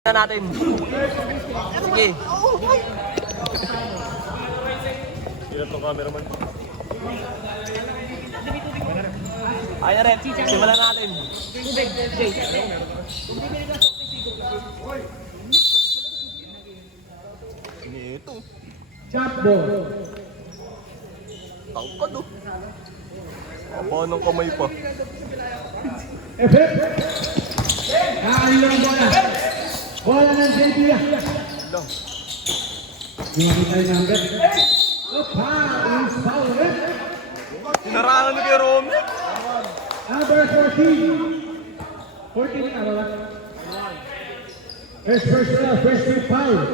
na natin. Sige. Ilan tong cameraman? Ay na rin, simulan natin. Ito. Jump ball. Tangkad oh. Aba ng kamay pa. Effect. Nakalilang bola. Bola ng JB. Lang. Yung tayo number. Opa! Is foul red. Sinarangan ni kay Romy. Number 14. 14 na ba? First personal, first team foul.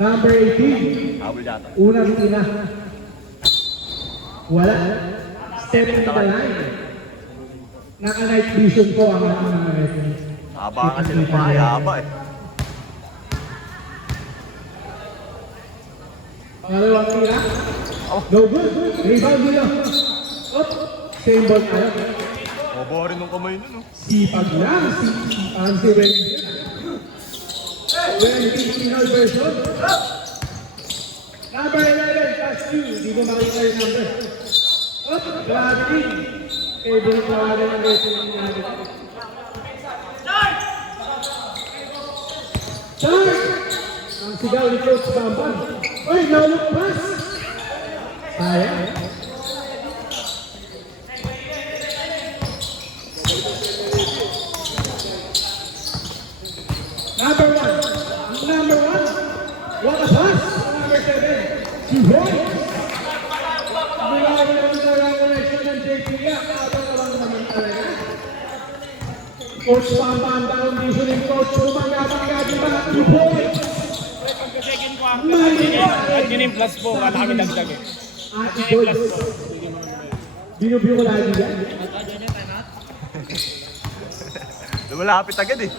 Number 18. Habol yata. Unang ina. Wala. Step in the line. Naka-night vision ko ang mga reference. Haba ka sila pa, haba eh. Pangalawang tira. No good. Rebound nila. Up. Same ball tayo. Haba rin ng kamay nun oh. Sipag lang. Si Wendy. Wendy, final version. Number 11, pass 2. Di mo makita yung number. Up. Gravity. Favorite tawagan ng rating ng natin. Charge! Ang sigaw ni Coach Bambang. Uy, no-look pass! Sayang. Number 1. Number 1. What a pass! Number 7. Si Boy. Mula ng connection ng JP. Abang-abang naman talaga. Coach Bambang, conditioning coach. Bumangga-bangga, di ba? Si Boy. At yun yung plus po, wala kami dagdag eh. Boy. Binubiyo ko lagi yan. Lumalapit agad eh.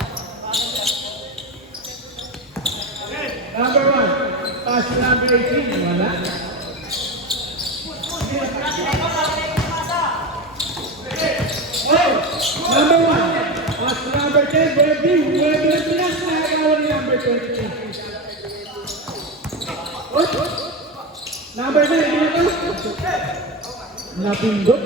Number 1. Pass to number 18. Wala. Oh! Number 1. Pass to number 10. Wendy. Wendy na pinas. Nakagawa ni number 22. Oh! Number 9. Dito. Napindot.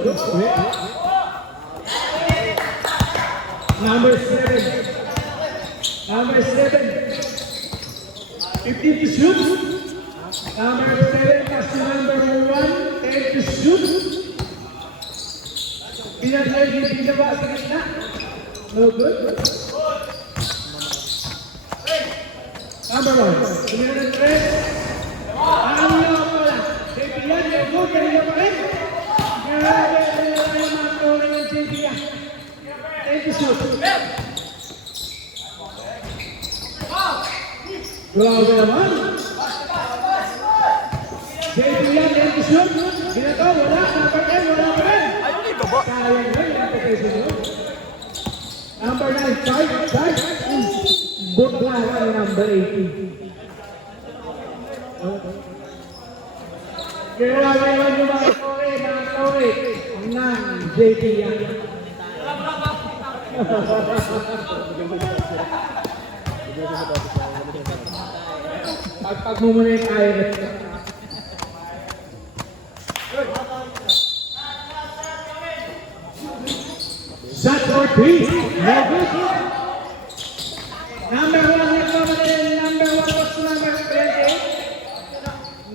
Number 7. Number 7. 15 to shoot. Number 7 pass to number 1. 10 to shoot. Pinag-lay din pinaba sa gitna. No good. Number 1. Tumira ng 3. Ang lang pala. JP yan. No good. Kanina pa rin. Grabe. Kanina tayo mga tawag ng JP yan. 10 to shoot. Grabe naman. JP yan, yan to shoot. Binato, wala. Number 10, wala pa rin. Ayun ito ba? Sayang na yung application nyo. Number 9, charge. Bukla ka ni number 18. Grabe naman yung mga story ng JP yan. Pag mo muna yung iris. Shot for 3. No good. Number 1 nagmamadali. Number 1 was number 20.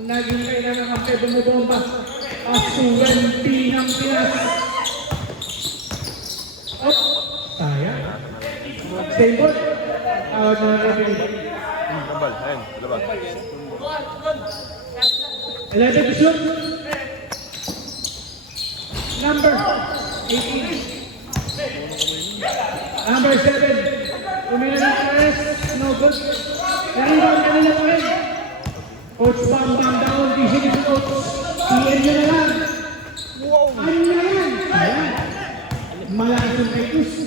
Naging kailangan ang kampe bumubomba. Asugan ng Pinas. Oh, sayang. Same ball. Tawag na natin. Nambal, ayun, labas. 11 to shoot. Number 18. Number 7. Tumira ng press. No good. Nariban kanila pa rin. Coach Bambang down. Disini si Coach. PM nyo na lang. Ano na yan? Ayan. Malakas yung Pectus.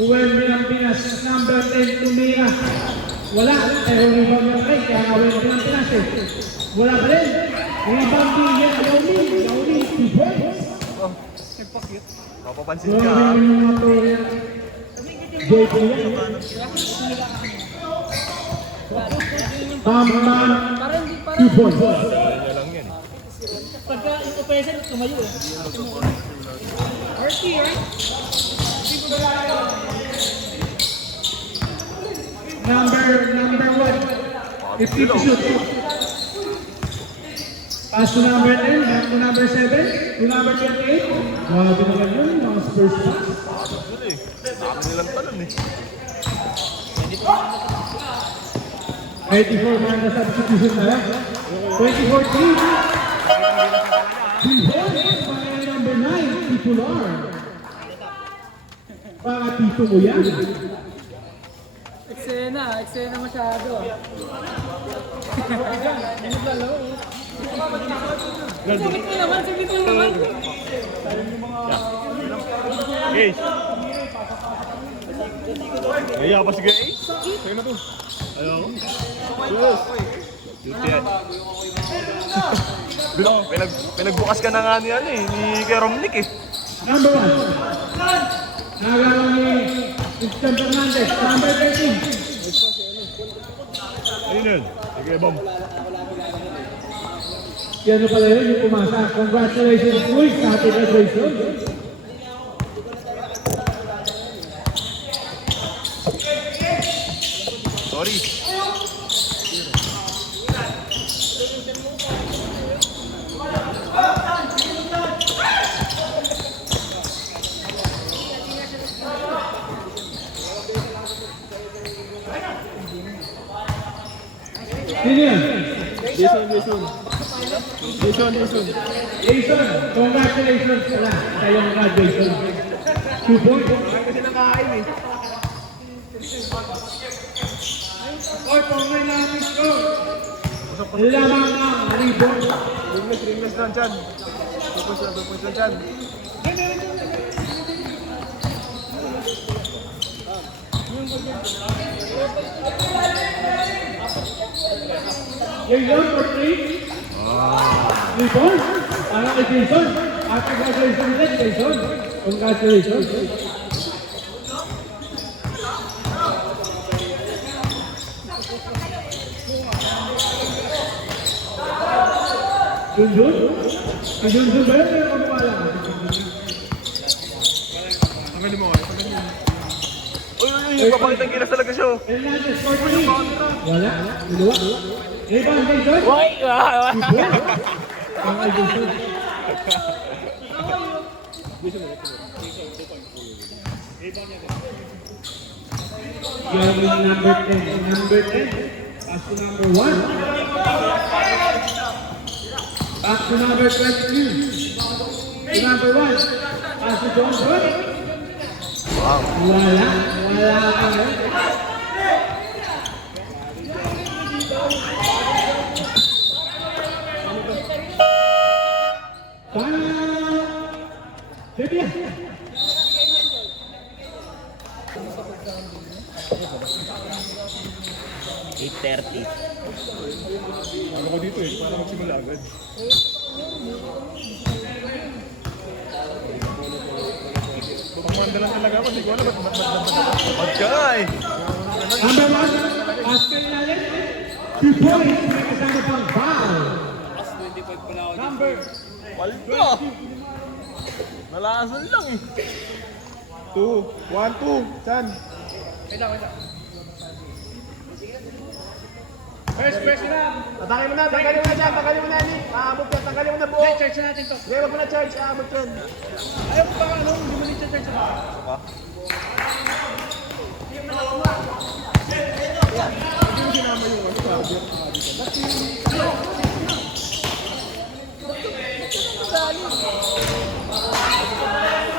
Uwembe ng Pinas. Number 10. Tumira. Wala. Pero rebound ng Pectus. Kaya nga Uwembe ng Pinas eh. Wala pa rin. Rebound din yan. Yauli. 2 points. Mapapansin Grabe ka. naman yung mga player. JP yan. Bamban, 2 points. Kaya niya lang yan eh. Pagka yung opesa, tumayo eh. RP, right? Number 1. 50 to shoot. Pass to number 10, back to number 7, to number 28. Grabe naman yun, mga Spurs pass. Yun eh. Dami nilang talon eh. 84 man na substitution na lang. 24-3. Behold, by number 9, titular. Baka tito mo yan. Eksena masyado. Ano ba lo? Sabit mo naman. Ace. Kaya pa si Ace? Sa'yo na to. Ayaw. Yes. Duty yan. Pinagbukas ka na nga ni ano eh, ni Keromnik eh. Number 1. Nagalang ni Christian Fernandez. Number 13. Ayun yun. Sige, bomb. Yan pala yun, yung pumasa. Congratulations, Luis. Happy graduation. Sorry. Sino yan? Jason. Jason, congratulations pala sa iyong graduation. 2 points. Kasi nakain eh. Oy, pangay namin score. Lamang ang rebound. Ringles lang dyan. 2 points lang dyan. Jason for 3. 3 points. Para kay Jason. Happy graduation ulit, Jason. Congratulations. Junjun? Si Junjun ba yun? Pero kung wala. Pagkali mo kayo. Uy, papakitang gilas talaga siya. Hernandez for 3. Wala. Dalawa. Rebound, Jason. Hoy! Ang ay Jason. Yung number 10. Number 10. Pass to number 1. Back to number 22. To number 1. Pass to Johnson. Wow. Wala ka rin. Sige. 8:30. Ano ko dito eh, para magsimula agad. Pagmanda lang talaga ako, hindi ko alam ba't Pagkay! Number 1. Pass kayo natin. 2 points. May kasama pang foul. Palda! Nalasan lang eh. 2, 1, 2, Chan. First na. Tanggalin mo na dyan, tanggalin mo na ni. Aabot yan, tanggalin mo na buo. Charge natin to. Hindi, wag mo na charge, aabot yan. Ayaw mo ba ano? Hindi mo nito charge na.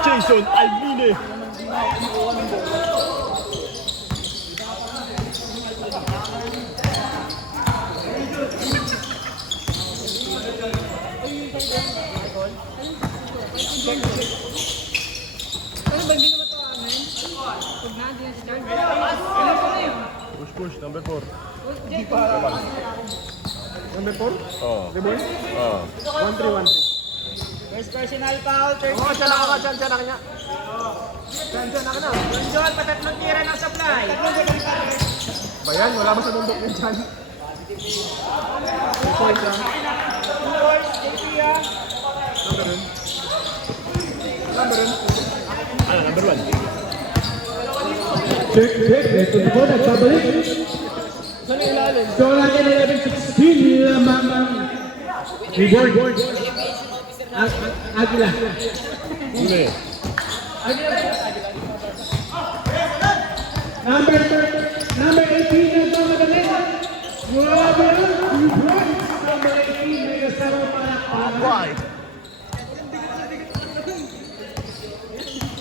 Jason Almine. Ano ba hindi naman ito amin? Huwag na, hindi na si charge. Ano pa na yun? Push, number 4. Jake, Number 4? Oo. The boy? Oo. 1-3, 1-3. First personal foul, third Oo, dyan ako ka, dyan ako niya. Dyan ako na. John, patatlong tira ng supply. Ba yan? Wala ba sa bundok niya dyan? 2 points lang. JP ah. Number 1. Ano, number 1? Check. Ito na po, nagbabalik. Saan yung ilalim? Score natin 11-16. Lamang ng reward. Agila. Hindi. Number 18 na pamagamit. Grabe yan. Number 18 may kasama para Why?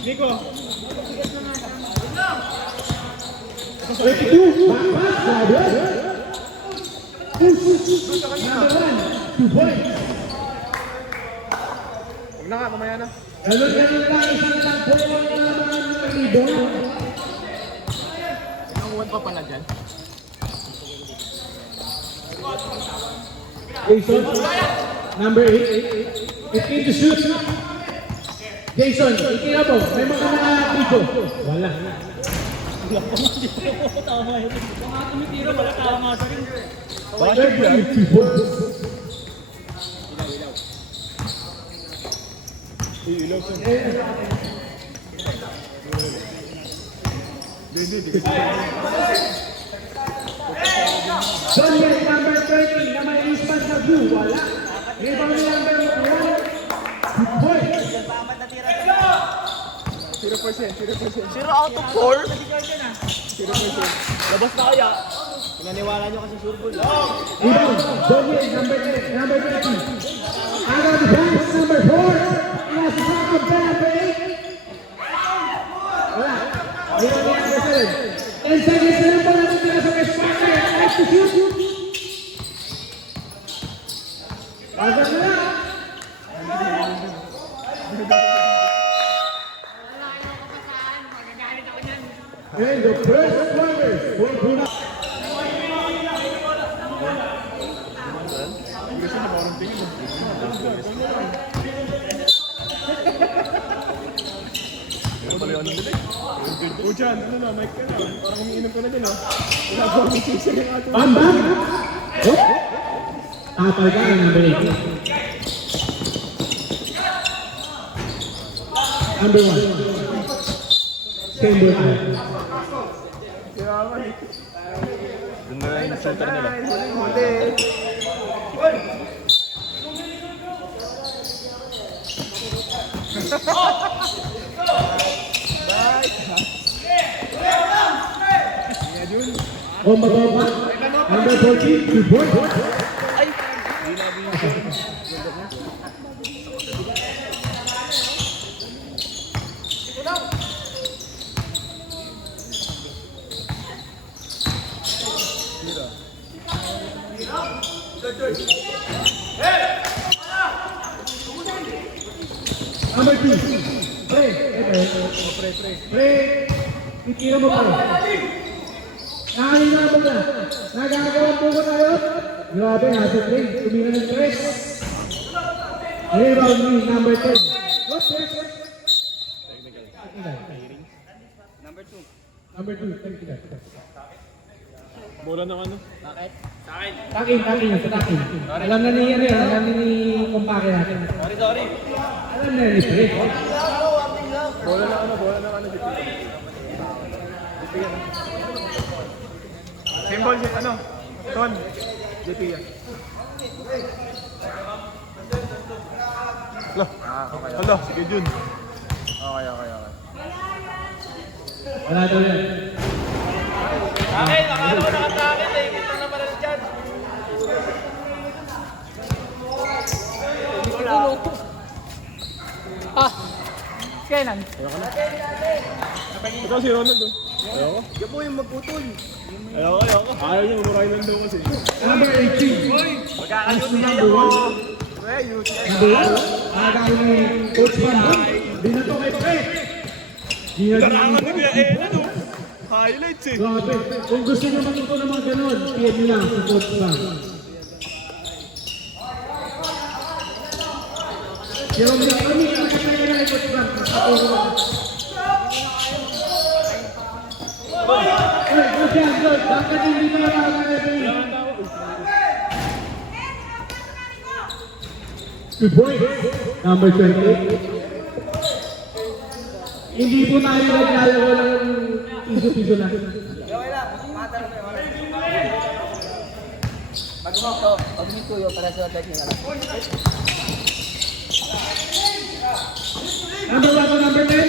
Nico. 22. Backpass. Grabe. Number 1. 2 points. Huwag na nga, mamaya na. Ganun lang. Isang tampo ng rebound. Ang 1 pa pala dyan. Jason, number 8. It need to shoot. Jason, ikira mo. May mga na-video. Wala. Bakit yan? Ilaw sa... John West, number 30, na may response na blue. Wala. Rebound ni number 1. Good boy. 0% out of 4? Labas na kaya? Pinaniwala nyo kasi sure ball. Rebound. John West, number 30. Out of the bounce, number 4. Nasa sa number 8. Wala. Rebound ni number 7. 10 seconds na lang po natin tira sa first quarter. Nice to shoot. Agad na lang. And the first quarter for Bruna. Ano pala yung ano nila eh? O dyan, ano na, mic ka na. Parang umiinom ka na din, oh. Wala ko ang sisi ng ato. Bam, bam. Oh. Tapal ka ng number 8. Number 1. Chamber 5. Doon na yung center nila. Bomba. Number 14. 2 points. Number 2. Pre. Itira mo pa. Nakalinga mo na. Nagagawa po ko tayo. Grabe, nasa 3. Tumira ng 3. Rebound ni number 10. What press? Number 2. Technical. Bola ng ano? Takin. Alam na ni ano yan. Alam na ni kumpake natin. Sorry. Alam na ni Pre. Bola ng ano, dito. Symbol, ano? Ton. JP yan. Hala, sige Jun. Okay. Wala daw yan. Akala ko nakatakit eh. Kita na pala dyan. Kailan? Ikaw si Ronald, oh. Ayoko. Yan po yung magputol. Ayoko. Ayaw niya, umurahin lang daw kasi. Number 18. Magkakayuti Number kayo. 1. Number 1. Agawin ni Coach Bandung. Binato kay Pre. Karangan na niya, ano? Highlights eh. Grabe. Kung gusto nyo matuto ng mga ganon, PM nyo lang sa Coach Bandung. Yung kami, ang kaya na ikot ba? Ay, good job, good. Bakit hindi na lang ang referee? Good boy. Number 20. Hindi po tayo naglalaro ng iso-iso na. Pag-meet ko yun, para sa technical. Number 1 to number 10.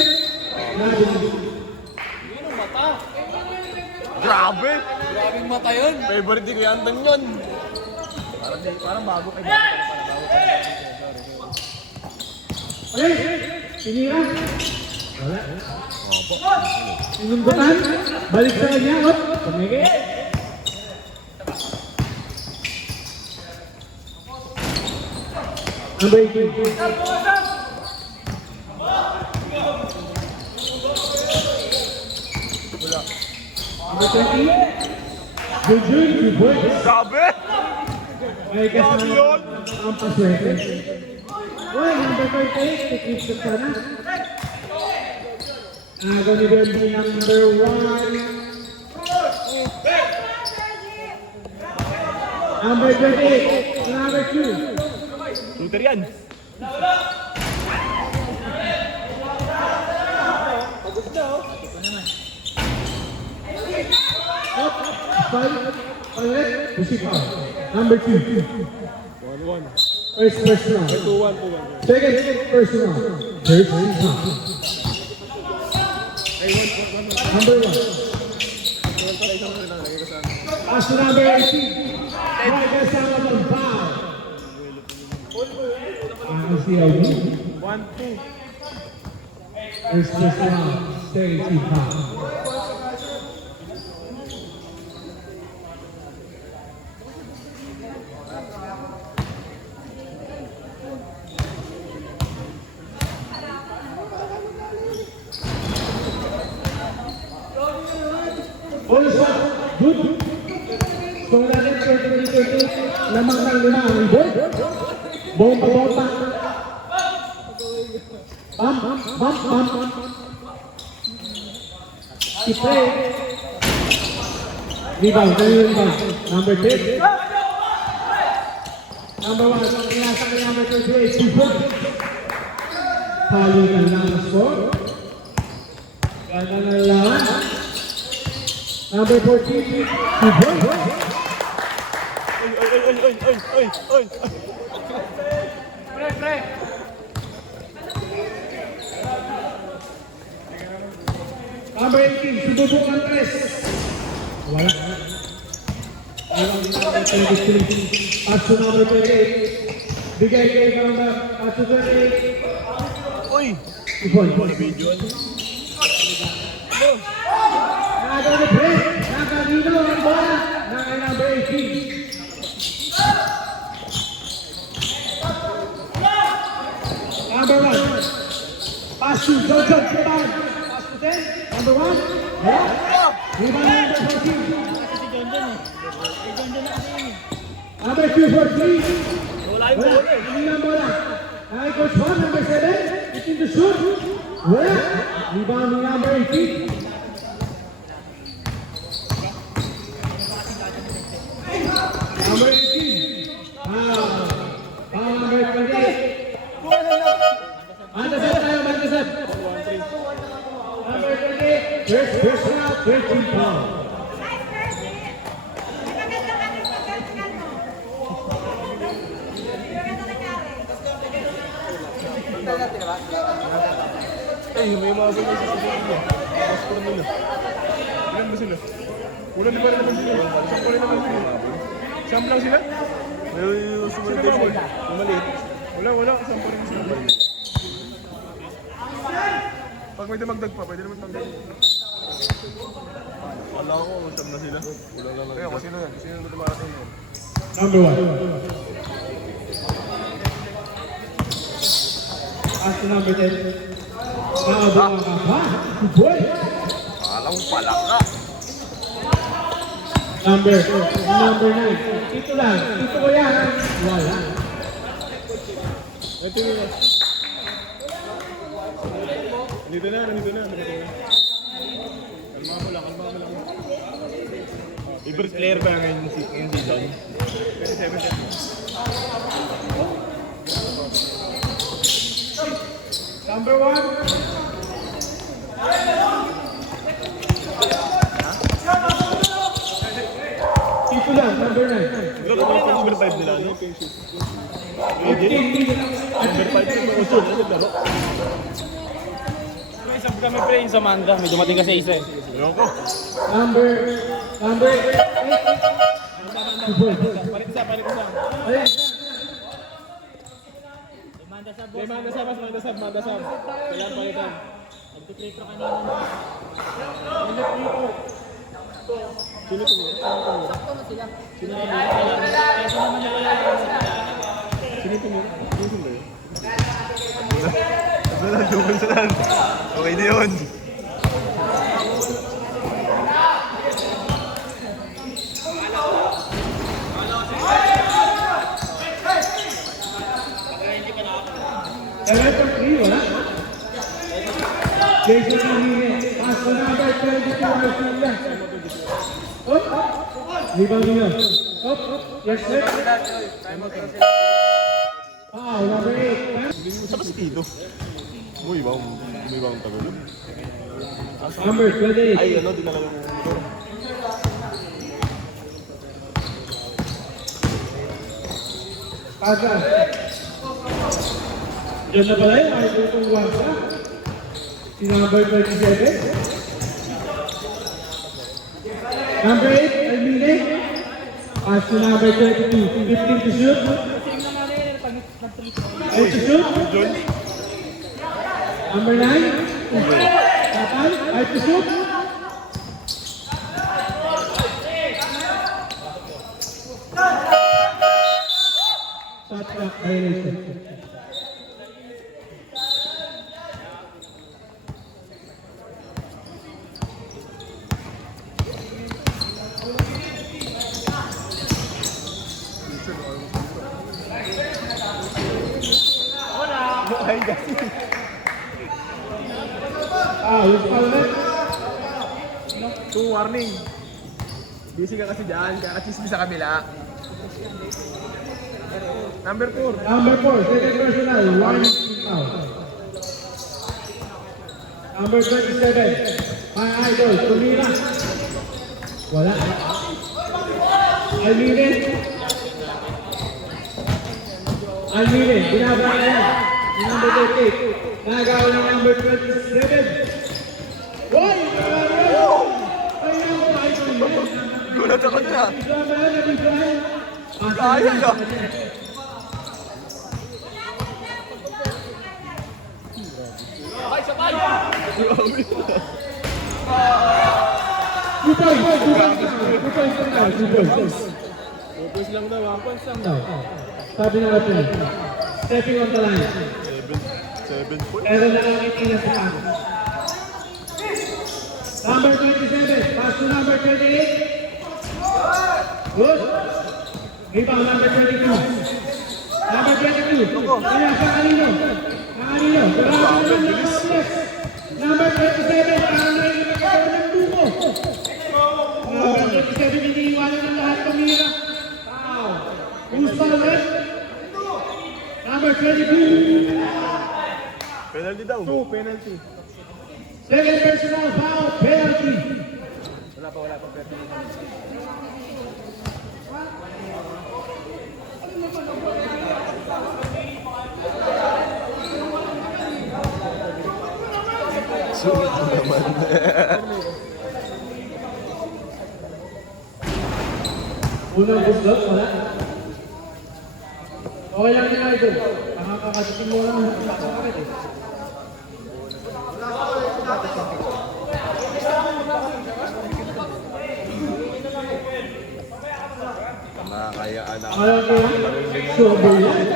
Grabe! Grabing mata yun. Favorite ni Kuya Anton yun. Parang bago kay Okay, sinira. Wala. Sinundukan. Balik sa kanya. Op, pumigil. Number 18. Number 20. Good job, good boy. Grabe! Ay, kasi ang paswerte. Well, number 38, tikis ka sana. Gonna be number 1. Number 38, number 2. Shooter yan. Five, receive foul. Number 2. 1-1. First personal. 2-1. Second personal. Third personal. Number 1. Pass to number 18. Right sound of foul. CLB. 1-2. First personal. Second foul. Also, good. Kung natin 2020, lamang ng 5 ang rebound. Bomba. Bam. Iplay. Rebound. Number 10. Number 1. Pinasa kay number 28. 2 points. Palitan lang ang score. Ganda na lang. Number 14, 2 points. Ay! Pre. Number 18, sububukan tres. Wala. Pass to number 28. Bigay kay number, pass to 28. Uy! 2 points. Nagawa na break. Nakalino ang bola. Naka number 18. Number 1. Pass to Jojo. Pass to 10. Number 1. Rebound number 14. Number 2 for 3. Wala. Hindi ang bola. Ay, coach 1, number 7. Looking to shoot. Wala. Rebound number 18. Number 18. Foul number 28. Mantasat. Number 28. First personal, 13 foul. Ay, may mga bagay sa sila. Mas po nila. Ilan ba sila? Ulan di ba rin naman sila? Siyam pa rin naman sila. Siyam lang sila? May sumunod Sino ba din boy? sila. Maliit. Wala. Siyam pa rin sila. Pag may damagdag pa, pwede naman tanggal. Wala ko, siyam na sila. Kulang lang Kaya lang. kung sino yan? Sino yung dumarating yun? Number 1. Pass to number 10. Nakabuha ka pa. Good boy. Alam mo pala ka. Number 9. Ito lang. Ito ko yan. Wala. Ito yun. Nandito na. Kalma mo lang. Favorite player ba ngayon season? 27. Number 1. Ito lang, number 9. Laro ko yung number 5 nila, no? Okay. Number 5 yung uso, no? Laro. Pero isang kami pre, yung sa Manda. May dumating kasi isa eh. Ewan ko. Number 8. Palit isa. Ayan. Manda sa Manda sab. Kailangan palitan. Nagtitreto kanina na. Sino tumira? Sakto na sila. Sino tumira? Duman sa lang. Okay na yun. Electric 3, wala? Jason Aguirre, pass to number 22, Arcilla. Up. Rebound niyo. Up. Yes, sir. Number 8. Sa Bastido. Uy, may bang tagal yun. Number 28. Ay, ano, dinala yung... Pasa. Diyan na pala yun, ay itong wasa. Si number 27. Number 8, Almine. Pass to number 22. 15 to shoot. 8 to shoot. Number 9. Tapal. 5 to shoot. Shot clock violation. Yung palmet. Two warning. Busy ka kasi dyan, kaya chismis sa kabila. Number 4. Number 4, second personal, 1 foul. Number 27, my idol, tumira. Wala. Almine, binabara yan. Yung number 38, nagawa ng number 27. Why? Ayun, idol yan. Gulat ako dun, ha? Binabara yan, nabigay. Kaya na. Two points. Focus lang daw, ha? No. Sabi ng referee, stepping on the line. 7 points. Pero nakakita sa pass. Number 27, pass to number 28. Good. Rebound number 22. Number 22. Kaya sa kanino. Grabe naman nakabless. Number 27, parang nailimagawa ng duko. Number 27, iniiwanan ng lahat tumira. Foul. Who's foul left? Number 22. Penalty daw. 2, penalty. Second personal foul, penalty. Wala pa. Sulit mo naman. Unang buslot, wala. Okay lang nila ito. Nakakakatikin mo lang sa sakit eh. Makakayaan na. Alam ko yan, sober yan.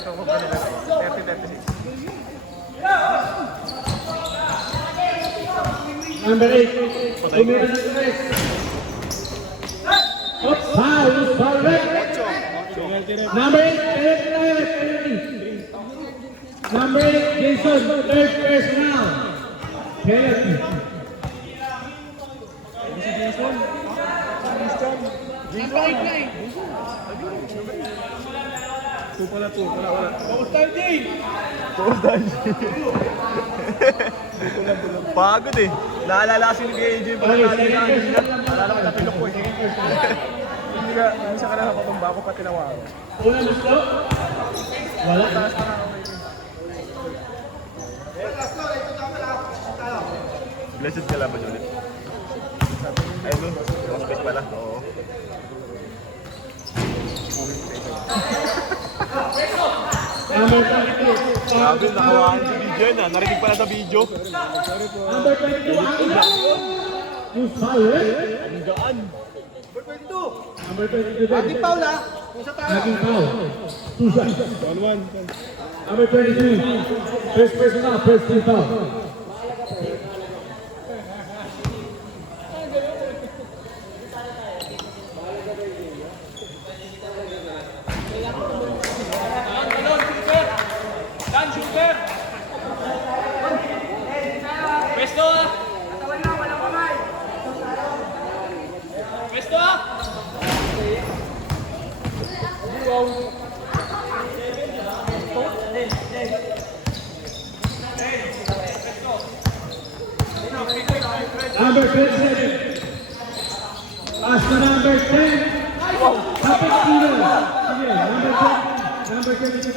Ito ko pa nila. 30-36. Number 8, tumira na sa rest. Oops, foul, foul red. Number 8, penalty. Number 8, Jason, third personal. Penalty. Number 8 na eh. Wala. Pagod eh. Naalala kasi ni AJ pa Okay, natin second na first niya. lang. Naalala ko natin ko eh. Hindi siya ka nakapatumba ako pati nawa ako. Unang gusto? Wala. Blessed ka laban ulit. Ayun no, yung space pala. Oo. Number 22. Grabe, nakawahan sa video yun ah. Narinig pala sa video. Number 22, ang iba. Yung foul, eh? Ang gaan. Number 22. Naging foul, ha? Naging foul. Two shots. 1-1. Number 22. First person out, first team foul. Pwesto ah! Pwesto ah! Number 27. Pass to number 10. Kapit Steven. Sige, number 10. Number 22.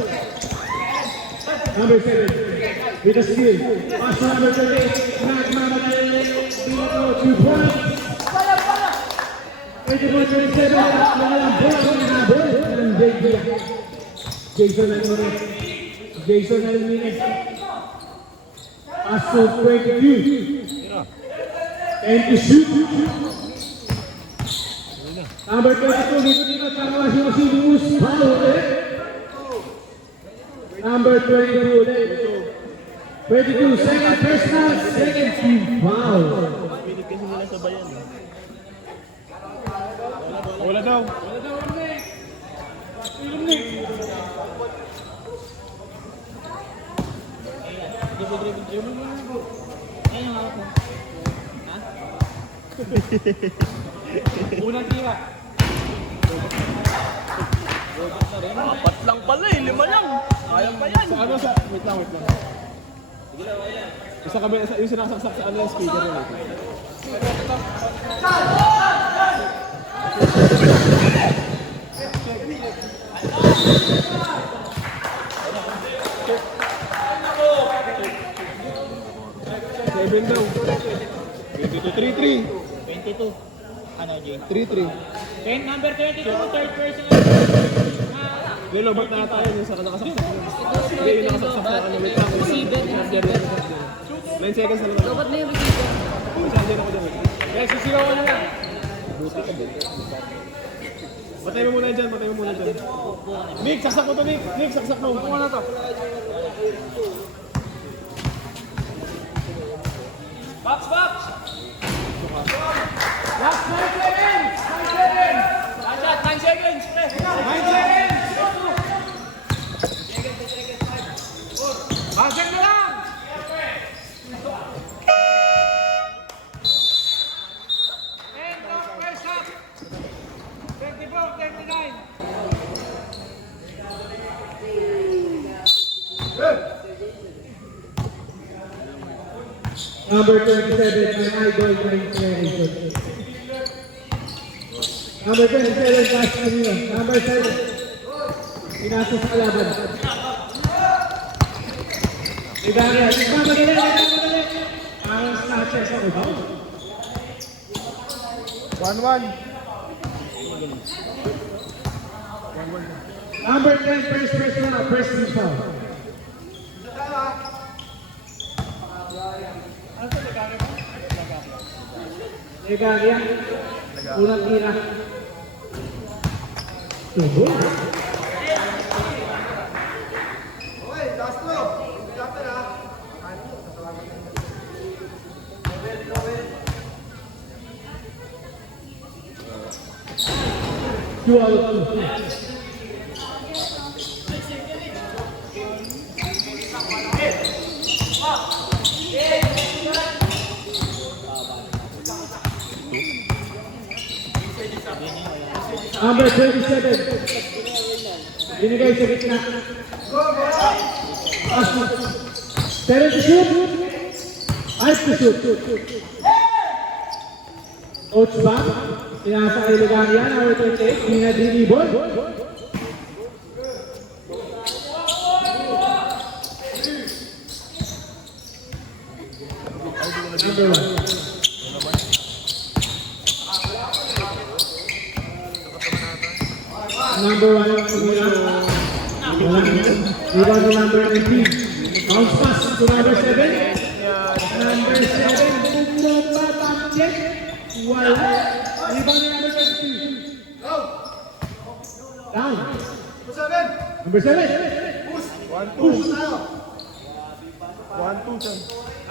Number 7. With a steal. Pass to number 38. Nagmamadali. Dito 2 points. 24-27. Walang bola ng habol ng Jason Alvarez. Jason Alvarez. Pass to 22. And to shoot. Number 22, dito tama si Osidius. Foul ulit. Number 22 ulit. 22, second personal, second team foul. Pilit kasi nila sa bayan eh. Wala daw. Ayun ang hawak mo. Ha? Unang tira. Apat lang pala eh, 5 lang. Sayang pa yan. Sa ano sa... Wait lang. Isa kami, yung sinasaksak sa ano yung speaker nila. Seven daw. 22, 3-3. 22. Ano, Jay? 3-3. Number 22, third person. Lilo, ba't nakatayo yung sa nakasaksak? Hindi, yung nakasaksak sa ano. Wait lang. Receiver. 9 seconds na lang. Dapat na yung receiver. Saan ako dyan? Guys, sisigawan nyo lang. Patay mo muna dyan, Nick, saksak mo to, Nick. Nick, saksak mo. Ano na to? Box, box! Last 9 seconds! 9 seconds! Last shot, 9 seconds! 9 seconds! Basag na lang! End of first half! 24-39. Number 27, my idol, my generation. Number 27, last kanina. Number 7, pinasok sa laban. Idanya, nagmamadali. Ang snatcher sa rebound. 1-1. Number 10, first personal, first team foul. Legaria, unang tira. Tubo. Two out of two. Number 27. Binigay sa gitna. Asma. 7 to shoot. 5 to shoot. Coach ba? Sinasa Iligan yan. Number 28. Nina Dinibon. Number 1. Number 1 tumira. Rebound to number 19. Bounce pass to number 7. Number 7. Bumba Bamjet. Wala. Rebound to number 22. Down. Number 7. 1-2. 1-2 dyan.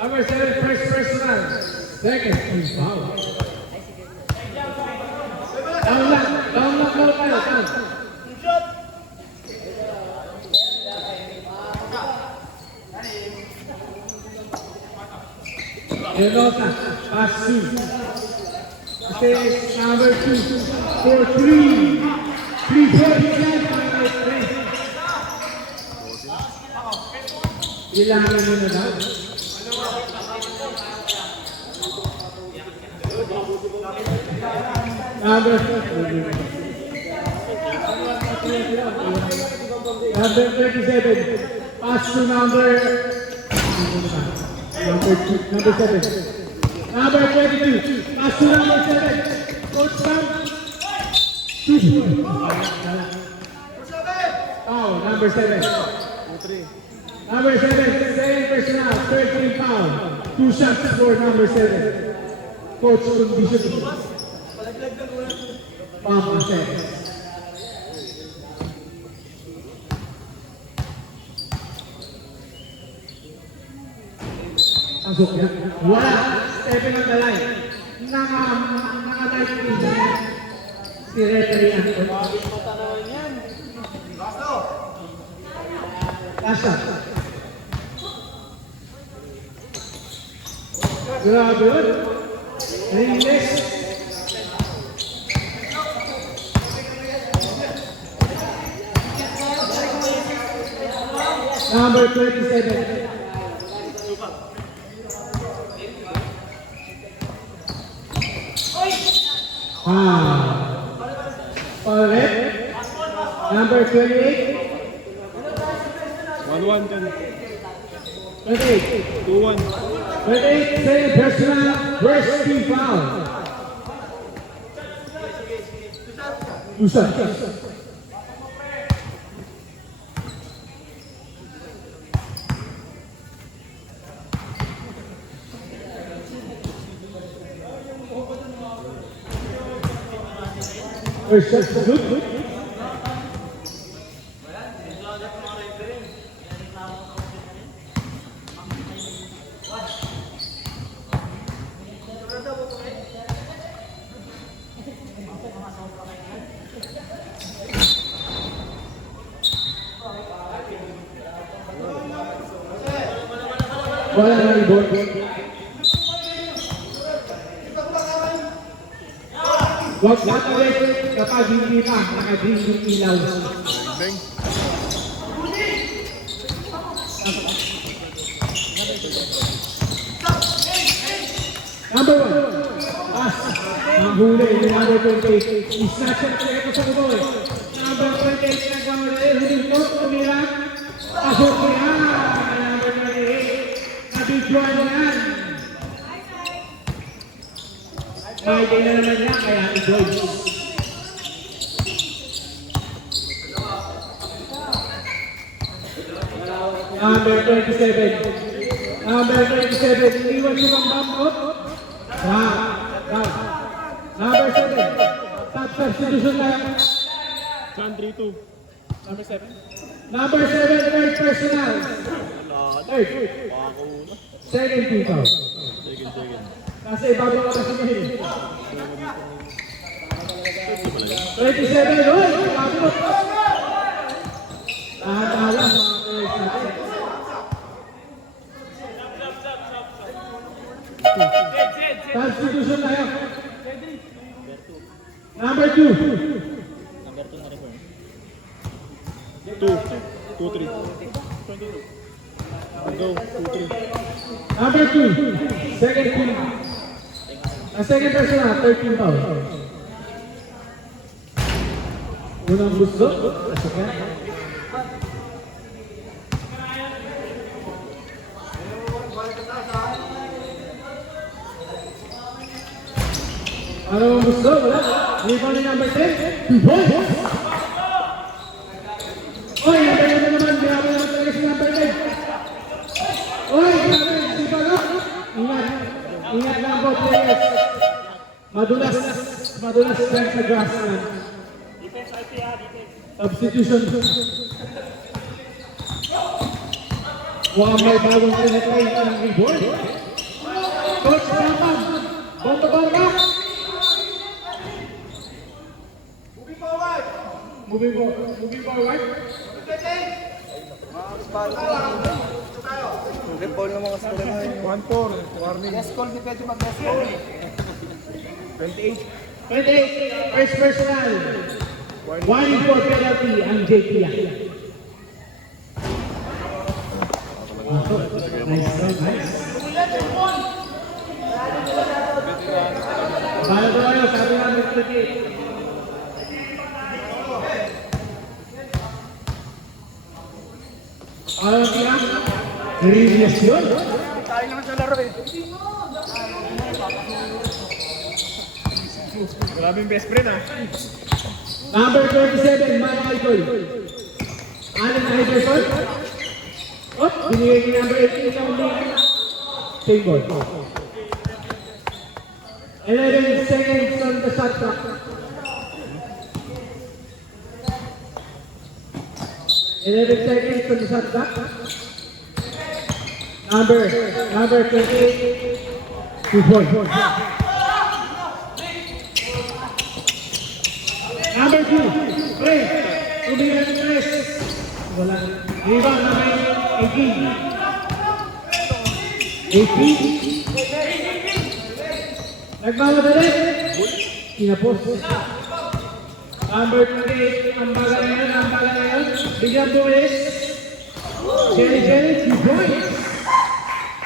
Number 7, first personal. Second, foul. Down lang tayo. Down. Renota, pass 2. Mistakes, number 2. For 3. 3-4. Ilangan nyo na daw. Number 37. Pass to number 7. Number 22. Pass to number 7. Coach Sam. Foul, number 7. Number 7, second personal, 13 foul. 2 shots for number 7. Coach condition. Pump set. Pasok niya. Wala. Stepping on the line. Naka-light si referee Anton. Last shot. Grabe yun. Ringless. Number 27. Correct. Number 28. 1-1 dyan. 28. 2-1. 28, second personal, first team foul. 2 shots. First shot, good. Wala na rebound. Huwag natawid kapag hindi pa naka-green yung ilaw. Bang. Number 1. Pass. Mahuli ni number 28. Isnatch ang ito sa kuboy. Number 28 nagwawala. Huling po, tumira. Pasok niya. Number 28. Nabidyoan yan. May day na naman niya, kaya i-join. Number 27. Number 27. Iniwan ko bang bambot? Down. Number 7. Top substitution na. John 3-2. Number 7. Number 7, third personal. Third. Second people. Kasi ibabaw ka kasi ngayon. 27, oy! Bambot! Tahan-tahan mga players natin. Substitution tayo. Number 2. 2-3. Go, 2-3. Number 2, second team. Second personal, 13 foul. Unang gusto, second. Ano ang gusto? Wala? Rebound ni number 10. 2 points. Oy, number 10 naman. Grabe naman talaga si number 10. Oy, grabe. Si Palo. Ingat. Ingat lang po, players. Madulas lang sa grass man. Substitution. Mukhang may bagong tinatry ng rebound. Coach Pamam. Bomba barba. Moving forward. Ball ng mga score na yun. 1-4. Warning. 28, first personal. Warning for penalty ang JP. Nice. Bala tayo, sabi nga nag-28. Ano tira? Serious yun? Tayo naman sa laro eh. Maraming best friend ah. Number 27, Matt Michael. Allen Iverson. Binigay ni number 18 ng league. Same ball. 11 seconds on the shot clock. 11 seconds on the shot clock. Number 28. 2 points. Number 2, play. Ubigan ng press. Wala. Rebound number 18. 18. Nagmamadali. Kinapos. Number 28, ang baga na yan. Bigyan boys. Jelly, 2 points.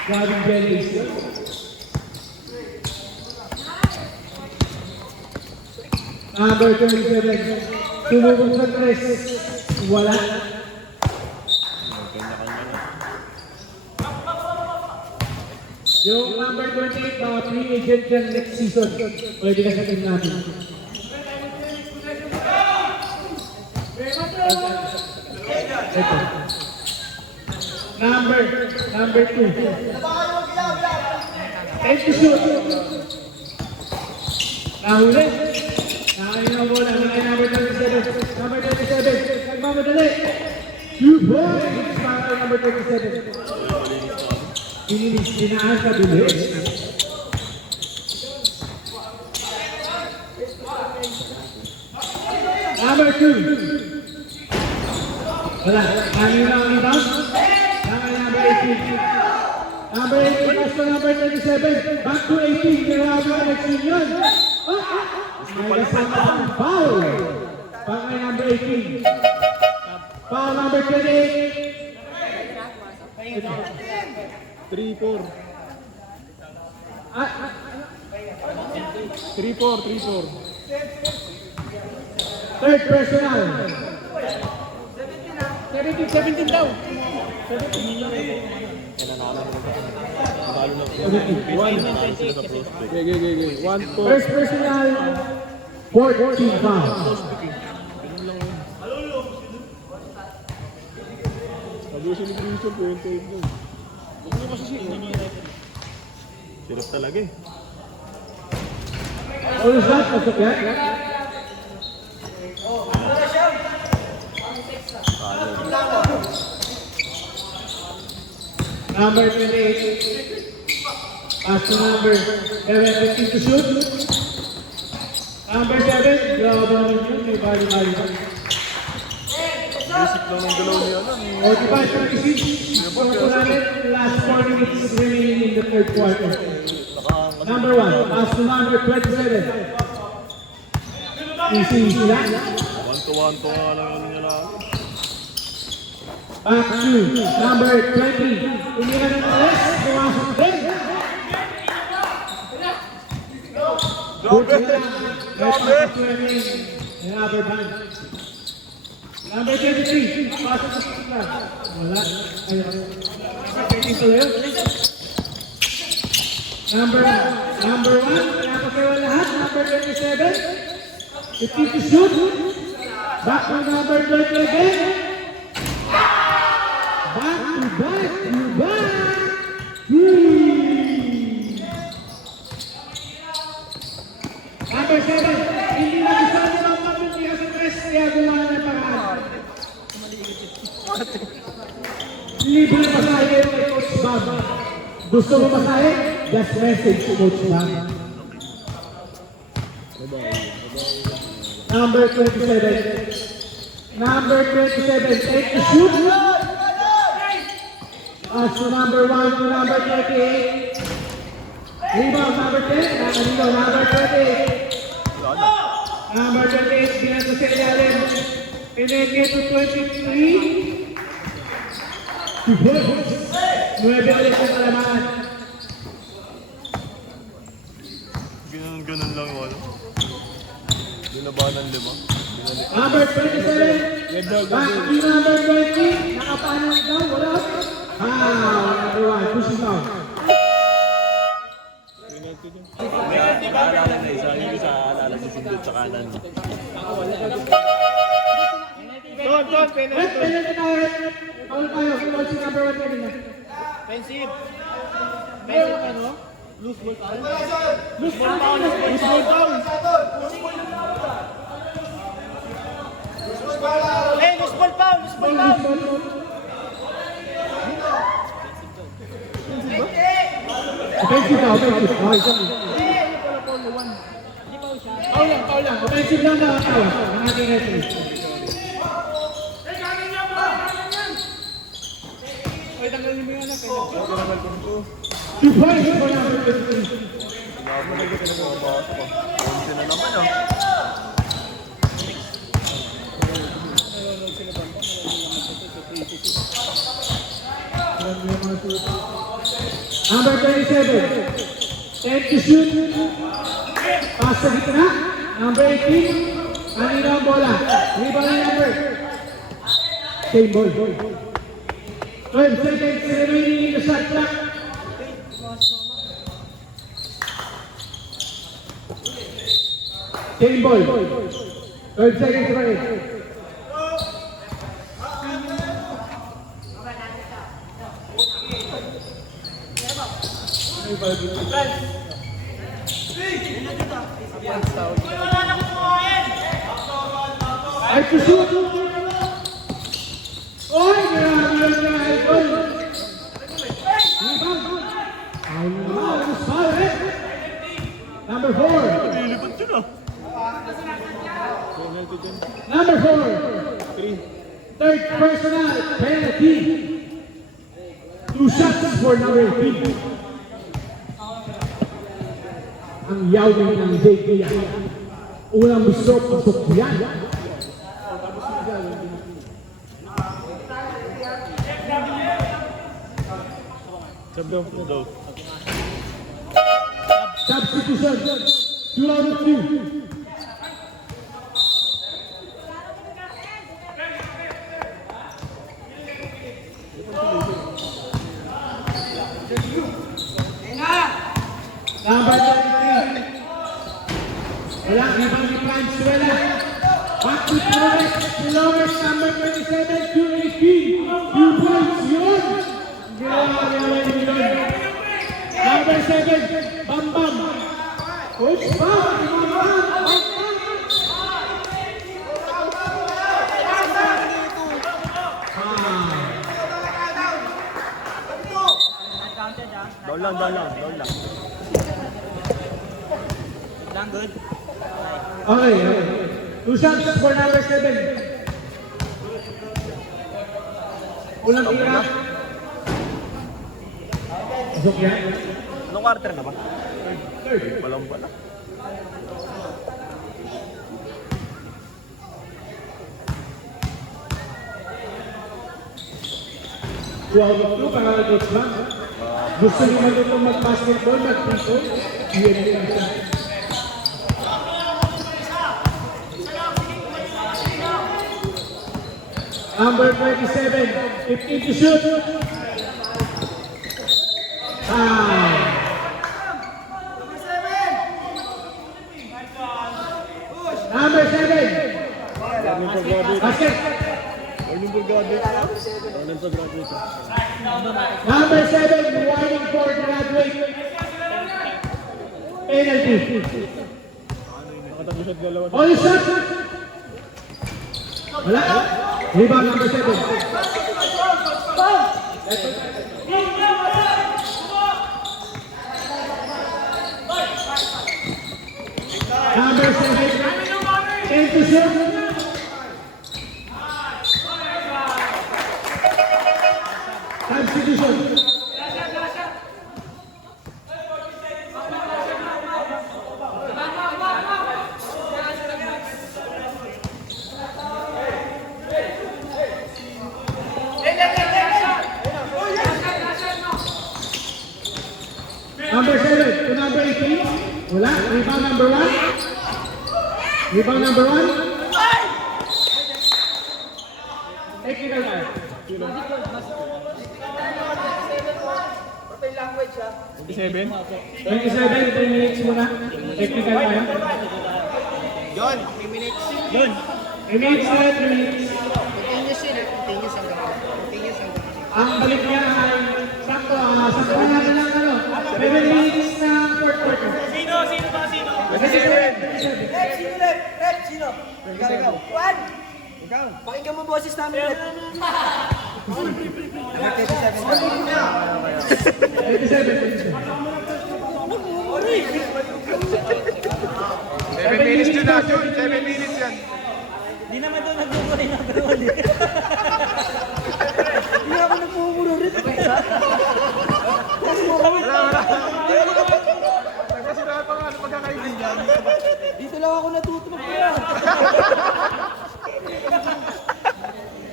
Gavin Jelly. Number 27, tumubog sa tres. Wala. Yung number 28, mga free agent yan next season. Pwede na sa team natin. Ito. Number 2. Time to shoot. Nahuli. Nakakina mo na number 27. Number 27. Nagmamadali. 2 points para number 27. Dinaan sa bilis. Number 2. Wala. Kanina ang rebound. Number 18. Number 18 pass to number 27. Back to 18. Grabe ang nagsin yun. May kasama ang foul. Pangay number 18. Foul number 28. 3-4. 3-4. Third personal. 17 daw. 1-4. First personal. 14 foul. Sabi ko siya ni Christian, 28 doon. Sirap talaga eh. What is that? That's okay. Number 28. Pass to number 11, 15 to shoot. Number 7. Grabe naman yun. May bali-bali. Basic lang ng galaw niya lang. 45-36. Score po namin. Last 4 minutes remaining in the third quarter. Number 1. Pass to number 27. Easy lang. 1-1 to nga lang niya lang. Back to number 20. Tumira ng alas, pumasok din. Grabe! Grabe! Another band. Number 23, pasok sa sila. Wala. Ayun. Ito yun. Number 1, napakawa lahat. Number 27, 50 to shoot. Back to number 30 again. Back to back to back. Number 7, hindi na gusto na ng pamilya sa tres, kaya gumawa ng paraan. Libre masahe yung kay Coach Bob. Gusto mo masahe? Just message to Coach Bob. Number 27. Number 27, take the shoot. As to number 1 to number 38. Rebound number 10. Number 28. Number 28, binasa sa ilalim. Pineke to 23. 9 ulit ang kalamaan. Ganun lang yung ano. Binabahan ng 5. Number 27. Back to number 20. Nakapanan daw. Wala. Number 1. Push it out. Naalala na isa. Yung isa naalala si Sindot sa kanan. Penalty tayo. Foul tayo. Foul si number 1 kanina. Offensive. Offensive ano? Loose ball foul. Loose ball foul. Loose ball foul. Hey, loose ball foul. Loose ball foul. Offensive na. Offensive. Foul lang. Offensive lang na. Ang ating referee. Two points for number 23. Konti na naman ah. Number 27. Take to shoot. Pass sa gitna. Number 18. Kanina ang bola. Rebound yung number. Same ball. 12 seconds remaining in the shot clock. Same ball. 12 seconds remaining. Ay, to shoot! Oy, grabe yan na idol! Rebound! Foul, eh? Number 4. Nilipad yun ah. Number 4. Third personal penalty. 2 shots for number 3. Ang yawin ng JK. Unang gusto, pasok yan. Substitution. 2 out of 2. Number 23. Wala, ibang ni Franzuela. Back to Flores, number 27, QAP. 2 points yun. Ginawa yun. Number 7, Bam Bam. Coach Bam, Bam Bam. Down lang. Done good. Okay. 2 shots for number 7. Ulang tira. Pasok yan. Anong quarter na ba? Third. Walang pala. 2 out of 2 para kay Coach Bang. Gusto niyo matutong mag-basketball, mag-people, PM lang siya. Number 27, 15 to shoot. Number 7, basket. Warning for graduate. Warning for graduate. Number 7, warning for graduate. Penalty. Nakatapos at dalawa. All shot. Wala. Rebound number 7. Number 7. 10 to shoot. Substitution. Number 7 to number 18. Wala. Rebound number 1. Rebound number 1. Technical time. 27. 27, 3 minutes muna. Technical time. John, 3 minutes. John. 3 minutes na, 3 minutes. Continuous yun ah. Continuous hanggang. Continuous hanggang. Ang balik niya ay sakto na natin lang 7 minutes na fourth quarter. Sino ba? 27. Rep, sino? Ikaw. Juan! Ikaw. Pakinggan mo boses namin, Rep. 7 minutes yun na, Jun. 7 minutes yan. Di naman doon nagbubuhay na gano'n eh. Hindi ako nagpumuro rin. Nagkasirahan pa nga sa pagkakaibigan. Dito lang ako natutulog.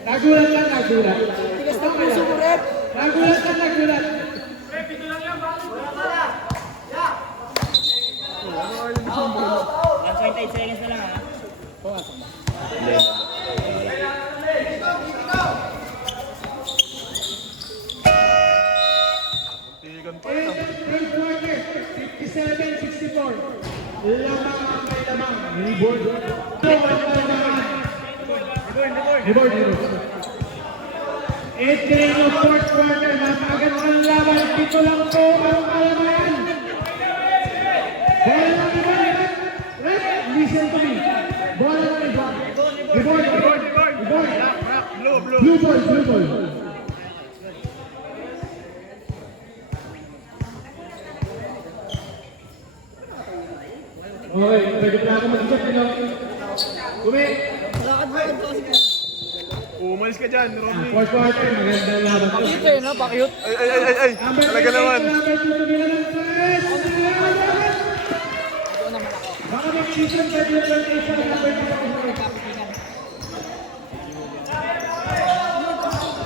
Nagulat lang, nagulat. Tigas ng puso mo, Rep. Nagulat lang, nagulat. 1.8 seconds na lang ha. Tigan pa And rin. third quarter, 57-64. Lamang ang may lamang. Rebound. Rebound. And during the fourth quarter, napakagandang laban. Dito lang po ang kalamayan. Bola ng rebound. Listen to me. Bola ng rebound. Rebound. Blue ball. Okay, pwede pa ako mag-isip. Kumi. Umalis ka dyan, Romney. Fourth quarter, magandang laban. Dito eh, no? Pakiyot. Ay. Talaga naman. Baka mag-isip pwede yung 28 sa number 2.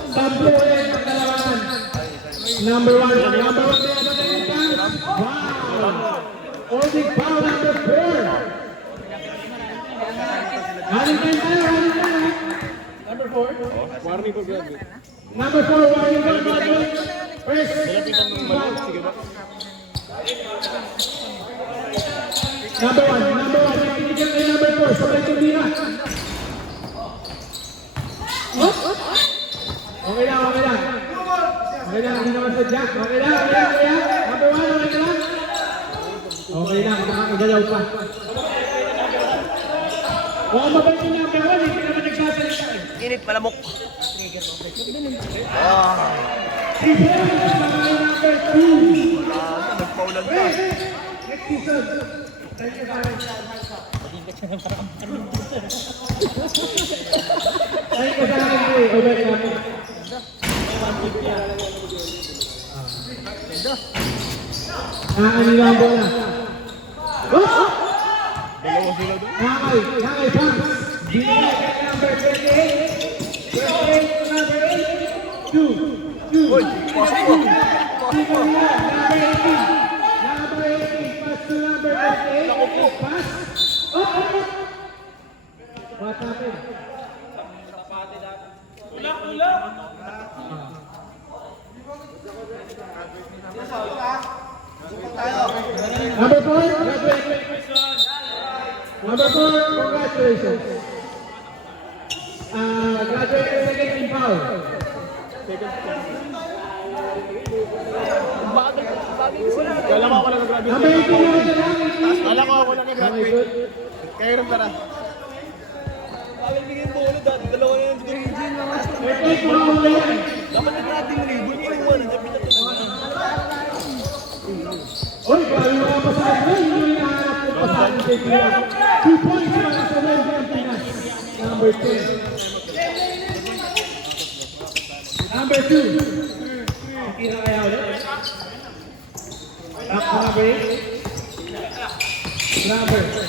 Pablo ulit ang kalaban. Number 1. Wow! Holding foul number 4. Running time tayo. Number 4. Warning for graduate. Number 4, warning for graduate. First. Number 1. Nakikinig kay number 4. Sabay tumira. Okay lang. Hindi naman sadya. Okay lang. Number 1, okay lang. Okay lang, nakakagalaw pa. Kung mabait yung number 1, hindi naman nagsasalita eh. Init, malamok. Number 2. Nagpaulan pa. Next season. Thank you, pare. Thank you sa akin, Ray. Obey natin. Ano yung bola? Dalawa sila doon. Nakay, pass. Binigay kay number 28. 28 to number 8. 2. Uy, pasok mo. Pasok mo. Number 18. Number 18. Pass to number 28. Pass. Up. What happened? Number 4, congratulations. Number 4, congratulations. Graduate second team foul. Kala ko ako lang nag-graduate. Number 18 na ito lang. Kala ko ako lang Okay, nag-graduate. good. Kaya rin tara. Bakit bigyan mo ulit dati? Dalawa na yung region lang. Take mo lang ulit. Dapat na natin ribbon. Iniwan. Sabi na ito. Oy, bago mga pasahan mo, hindi yung hinahanap ng pasahan ni Kuya. 2 points para sa Lord Pinas. Number 10. Number 2. Nakita kaya ulit? Back to number 8.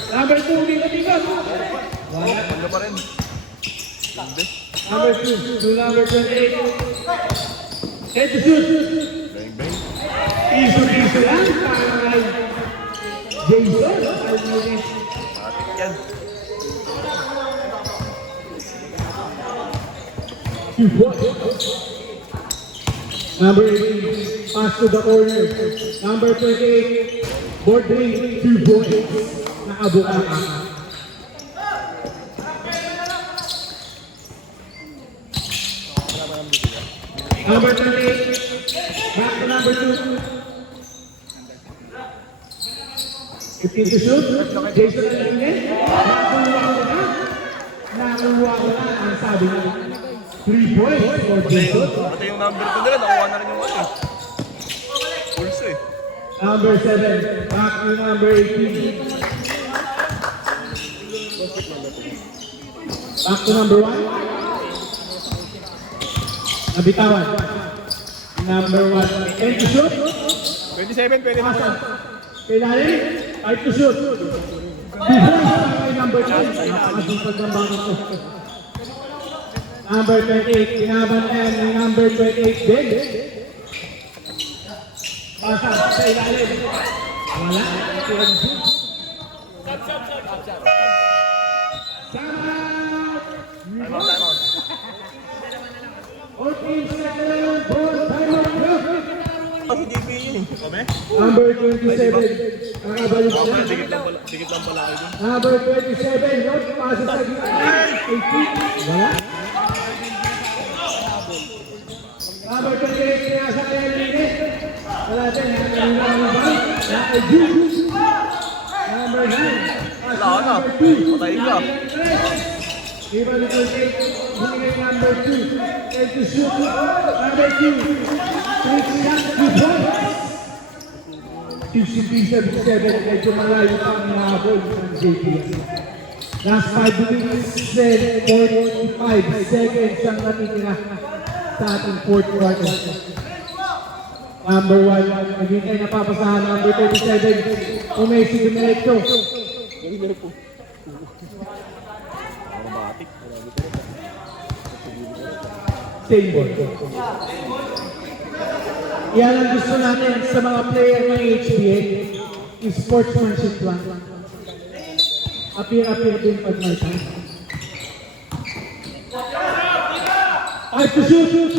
Number 2, bigat-bigat. Wala. Ano pa rin? Number 2 to number 28. Head to shoot. Bang, bang. Iso-iso lang. Para kay Jason. Matik yan. Number 18, pass to the corner. Number 28, board 3, 2 points. Nakabuka ka. Number 28, back to number 2. 15 to shoot. Jason Alines. Nakuha ko na ang sabi niya. 3 points for Jason. Pati yung number 2 nila, nakuha na rin yung ano. Pulso eh. Number 7, back to number 18. Back to number 1. Nabitawan. Number 1, 10 to shoot. 27, pwede mo. Pasan. Kailangan, 5 to shoot. 2 points para kay number 10. Nakakasipag ng bangin ko. Number 28, pinabantayan ni number 28 din. Pasan sa ilalim. Wala. Sama! Time out, time out. 14 seconds for timeout. Kasi DP yun eh. Kami? Number 27, nakabalik Baka na. dikit lang pala kayo dun. Number 27, Lord, passes sa gitna. 18, wala. Number 28, pinasa kaya Linis. Wala din, kanina ang ibang. Number 9, Wala ka na. number 2. Patay ka. Iba ni 28, binigay number 2. Take to shoot. Number 2, 2 points. 63-77, medyo malayo pa ang nahabol ng JPS. Last 5 minutes, 45 seconds ang natitira sa ating fourth quarter. Number 1, hindi tayo napapasahan. Number 37, Umesi Dumiretso. Same ball. Yan ang gusto natin sa mga player ng HBA, is sportsmanship lang. Appear din pag may time. Ay, to shoot!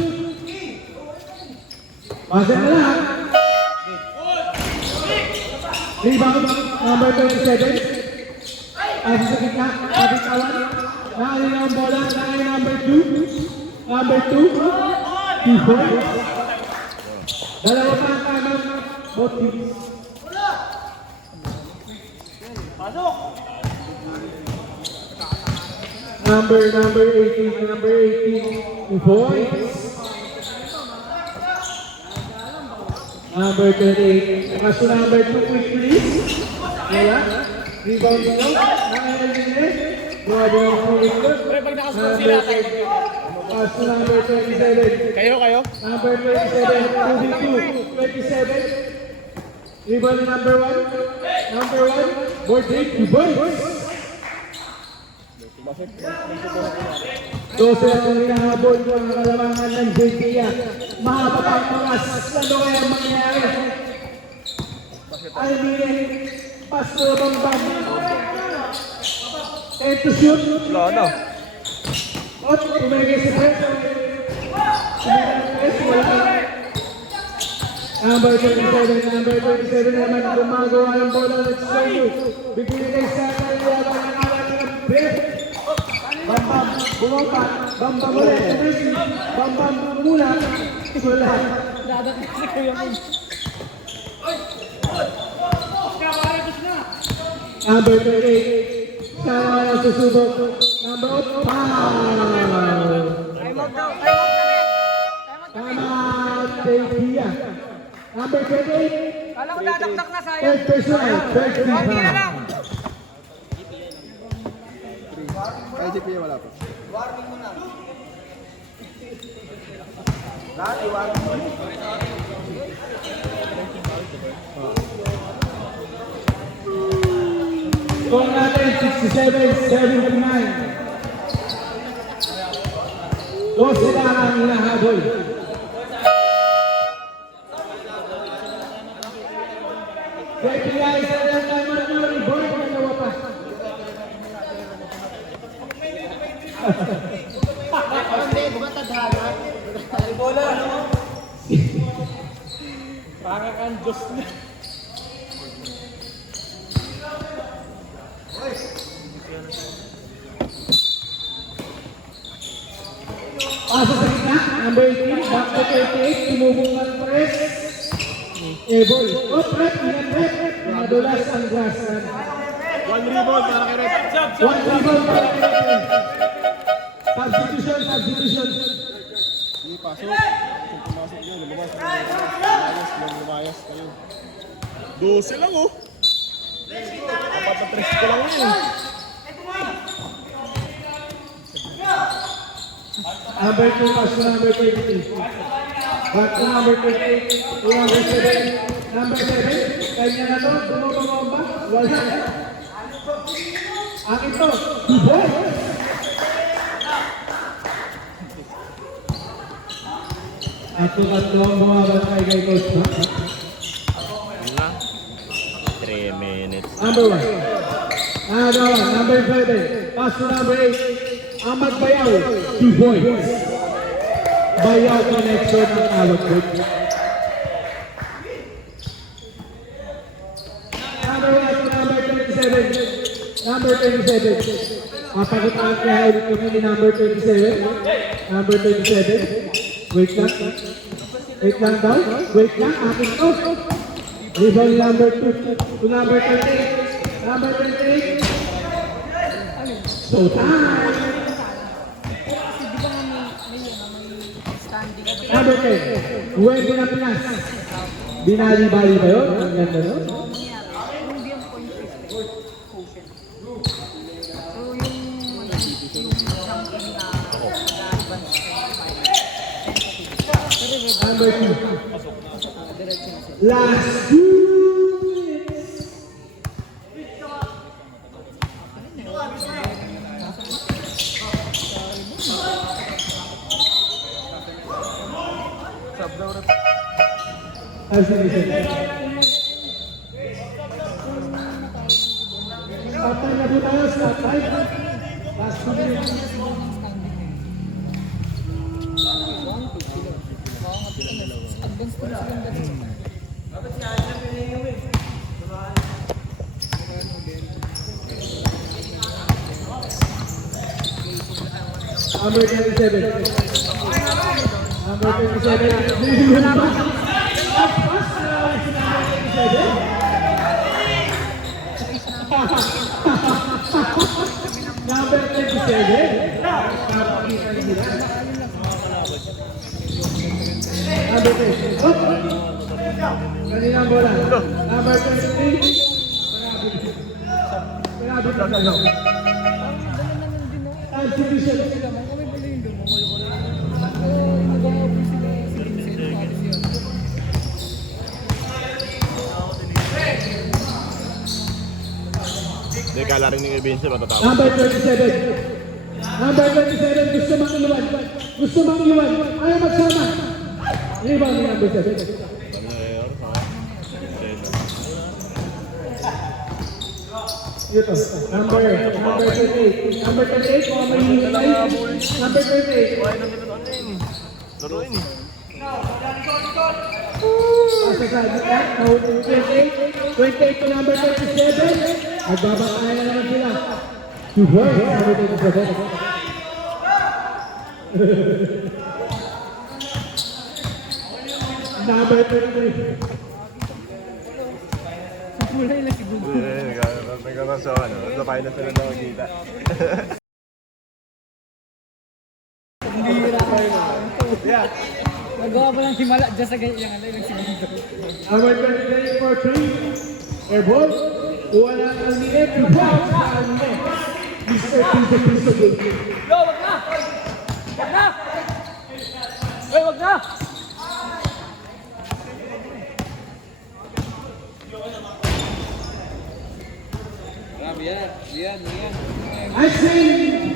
Pasa na lang. Rebound, number 27. Pasa sa gitna, kabitawan. Nakain ang bola, nakain number 2. Number 2. 2 points. Dalawa pa ang tamang both teams. Number 18, 2 points. Number 28, kaso number 2 quick release. Wala. Rebound nyo. Nakakalagin. Grabe ang full good. Number 20. Kaso number 27. Kayo? Number 27, 2v2, 27. Rebound number 1. Number 1, board 8, 2 points. 12 ang hinahabol ko ang kalamangan ng JPA. Mahaba pa ang oras. Ano kaya ang mangyayari? Almine, paso Bambam. And to shoot. Wala na. At umigay si Fred. Number 27 naman gumagawa ng bola ng Tsoyu. Bibigay sa kanya ng alat ng Fred. Bambam, bumaba. Bambam ulit. Bambam mula. Wala. Dadat na si Kuya Min. Number 38. Kaya susubok. Number 5. Time out daw. Time out kami. Tama, Tekia. Number 28. Kala ko dadakdak na sayang. Third personal. Third Okay na personal. lang. Kay GPA wala pa. Warning mo na. Score natin 67-79. 12 lang ang hinahabol. JPI sa lang naman nyo, rebound na nawa pa. Bola, ano? Parang ang Diyos na. Pasok sa gitna, number 18, back to 38, tumubong ng press. Ball. Oh, prep, yan prep. Madulas ang grass. One rebound para kay Red. One rebound para kay Red. Substitution. Hindi, pasok. Kung pumasok yun, lumabas. Lumayas kayo. 12 lang oh. Apat na 3 ko lang yun. Number 2, pass to number 33. Back to number 38. Number 7. Number 7. Kanya na to. Bumababa. Wala. Ang ito. Boy. At tatlo ang bumabantay kay Coach ba? Na. 3 minutes. Number 1. Number 7. Pass to number 8. Ahmad Bayaw. 2 points. Bayaw connection ng awat coach. Number 1 to number 27. Number 27. Papagutaan kaya ulit kami ni number 27. Number 27. Wait lang. Wait lang daw. Wait lang. Akin to. Rebound number 2 to number 38. Number 38. So time. Kasi di ba nga may standing. Number 10. Huwede na Pinas. Binali-bali ba yun? Ang ganda nun? Hindi ang point system. Quotient. So yung something na advance Number 2. Last 2 minutes. Patay na po tayo sa patay. Last 2 minutes. advance pa silang dalawa. Number 27. Number 27. Number 27. Number 10. Kaninang bola. Number 23. Grabe ka lang. Substitution. Kami pala yung dumawal ko lang. Nagawa po sila si Vincent Paris yun. Hindi, kala rin ni Vincent matatawag. Number 27. Number 27, gusto mang iwan. Gusto mang iwan. Ayaw magsama. Rebound ni number 7. Kami na mayor. Ito, number 38. Number 38, kung may hinihintay. Number 38. Kuhain na nila ano yun. Laruin eh. Asa sa gitna, nahuli 28. 28 to number 37. Nagbabatayan na naman sila. Si Boy, number 37. Number 33. Kulay lang si Gugu. Nagkakaso ano. Sa final sila na magkita. Hindi hira ko. Nagawa pa lang himala dyan sa ganyan. Ano yung si Gugu. Number 23 for 3. Airball. Kuha na ang liit. Wow! Saan mo? Mr. Piso Game. Yo, wag na! Wag na! Hoy, wag na! Nice game!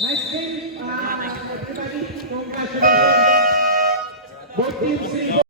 Nice game! Everybody, congratulations! Both teams